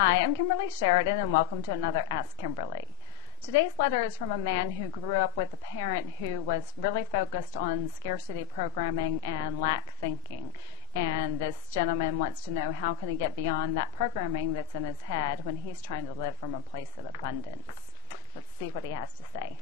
Hi, I'm Kimberly Sheridan, and welcome to another Ask Kimberly. Today's letter is from a man who grew up with a parent who was really focused on scarcity programming and lack thinking. And this gentleman wants to know how can he get beyond that programming that's in his head when he's trying to live from a place of abundance. Let's see what he has to say.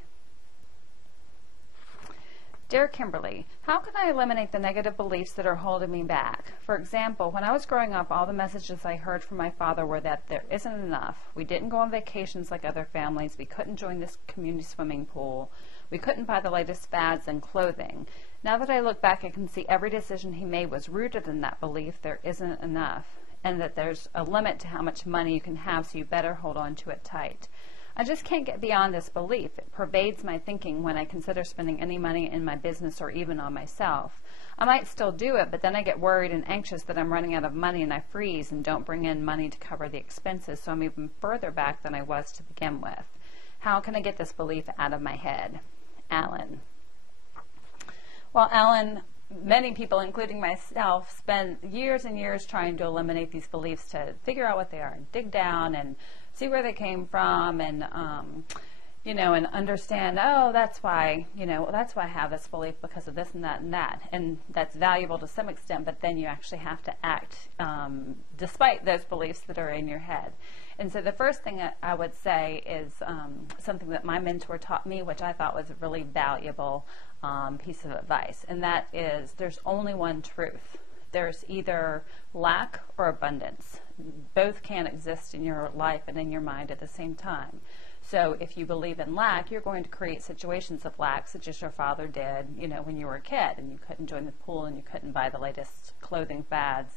Dear Kimberly, how can I eliminate the negative beliefs that are holding me back? For example, when I was growing up, all the messages I heard from my father were that there isn't enough. We didn't go on vacations like other families. We couldn't join this community swimming pool. We couldn't buy the latest fads and clothing. Now that I look back, I can see every decision he made was rooted in that belief there isn't enough, and that there's a limit to how much money you can have, so you better hold on to it tight. I just can't get beyond this belief. It pervades my thinking when I consider spending any money in my business or even on myself. I might still do it, but then I get worried and anxious that I'm running out of money and I freeze and don't bring in money to cover the expenses, so I'm even further back than I was to begin with. How can I get this belief out of my head? Alan. Well, Alan, many people, including myself, spend years and years trying to eliminate these beliefs, to figure out what they are and dig down and see where they came from, and and understand, oh, that's why I have this belief because of this and that and that, and that's valuable to some extent. But then you actually have to act despite those beliefs that are in your head. And so the first thing that I would say is something that my mentor taught me, which I thought was a really valuable piece of advice, and that is there's only one truth. There's either lack or abundance. Both can exist in your life and in your mind at the same time. So if you believe in lack, you're going to create situations of lack, such as your father did, when you were a kid and you couldn't join the pool and you couldn't buy the latest clothing fads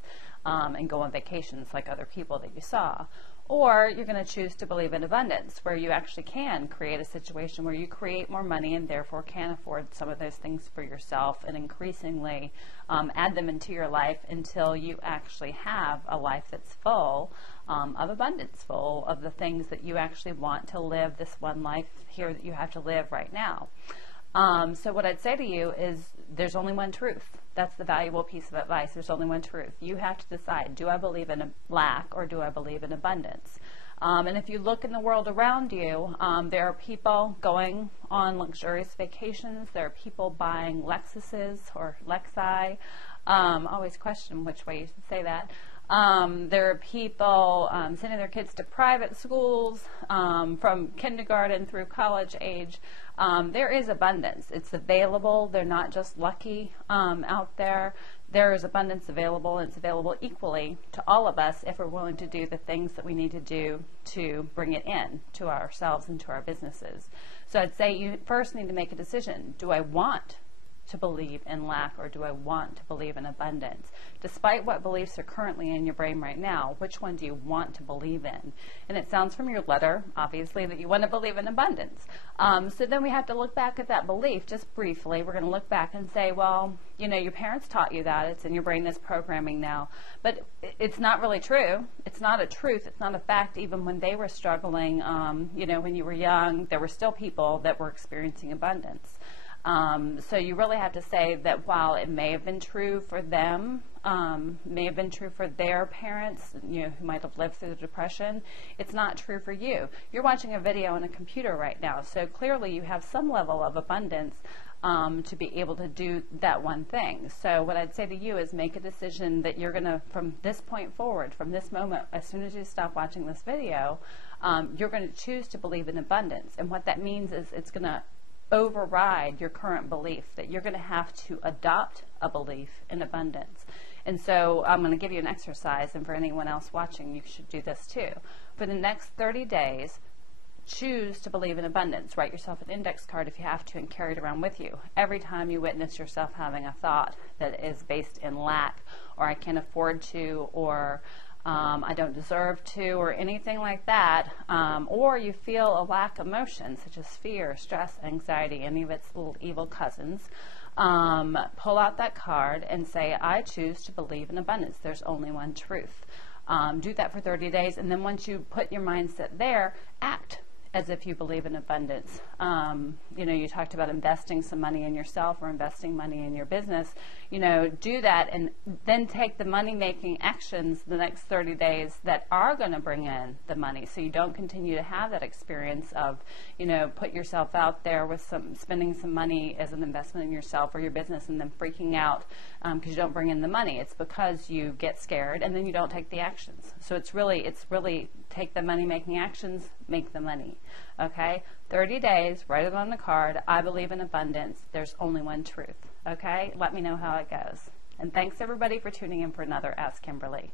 and go on vacations like other people that you saw. Or you're going to choose to believe in abundance, where you actually can create a situation where you create more money and therefore can afford some of those things for yourself, and increasingly add them into your life until you actually have a life that's full of abundance, full of the things that you actually want to live, this one life here that you have to live right now. So what I'd say to you is there's only one truth. That's the valuable piece of advice. There's only one truth. You have to decide, do I believe in a lack or do I believe in abundance? And if you look in the world around you, there are people going on luxurious vacations. There are people buying Lexuses or Lexi. Always question which way you should say that. There are people sending their kids to private schools from kindergarten through college age. There is abundance. It's available. They're not just lucky out there. There is abundance available, and it's available equally to all of us if we're willing to do the things that we need to do to bring it in to ourselves and to our businesses. So I'd say you first need to make a decision. Do I want to believe in lack, or do I want to believe in abundance? Despite what beliefs are currently in your brain right now, which one do you want to believe in? And it sounds from your letter, obviously, that you want to believe in abundance. So then we have to look back at that belief just briefly. We're going to look back and say, well, your parents taught you that. It's in your brain as programming now. But it's not really true. It's not a truth. It's not a fact. Even when they were struggling, when you were young, there were still people that were experiencing abundance. So you really have to say that while it may have been true for them, may have been true for their parents, who might have lived through the Depression, it's not true for you. You're watching a video on a computer right now, so clearly you have some level of abundance to be able to do that one thing. So what I'd say to you is make a decision that you're going to, from this point forward, from this moment, as soon as you stop watching this video, you're going to choose to believe in abundance. And what that means is it's going to override your current belief, that you're going to have to adopt a belief in abundance. And so I'm going to give you an exercise, and for anyone else watching, you should do this too. For the next 30 days, choose to believe in abundance. Write yourself an index card if you have to and carry it around with you. Every time you witness yourself having a thought that is based in lack, or I can't afford to, or I don't deserve to, or anything like that, or you feel a lack of emotion such as fear, stress, anxiety, any of its little evil cousins, pull out that card and say, I choose to believe in abundance. There's only one truth. Do that for 30 days, and then once you put your mindset there, act as if you believe in abundance. You talked about investing some money in yourself or investing money in your business. do that and then take the money-making actions the next 30 days that are going to bring in the money, so you don't continue to have that experience of, put yourself out there with spending some money as an investment in yourself or your business and then freaking out because you don't bring in the money. It's because you get scared and then you don't take the actions. So it's really take the money-making actions, make the money. Okay? 30 days, write it on the card. I believe in abundance. There's only one truth. Okay? Let me know how it goes. And thanks everybody for tuning in for another Ask Kimberly.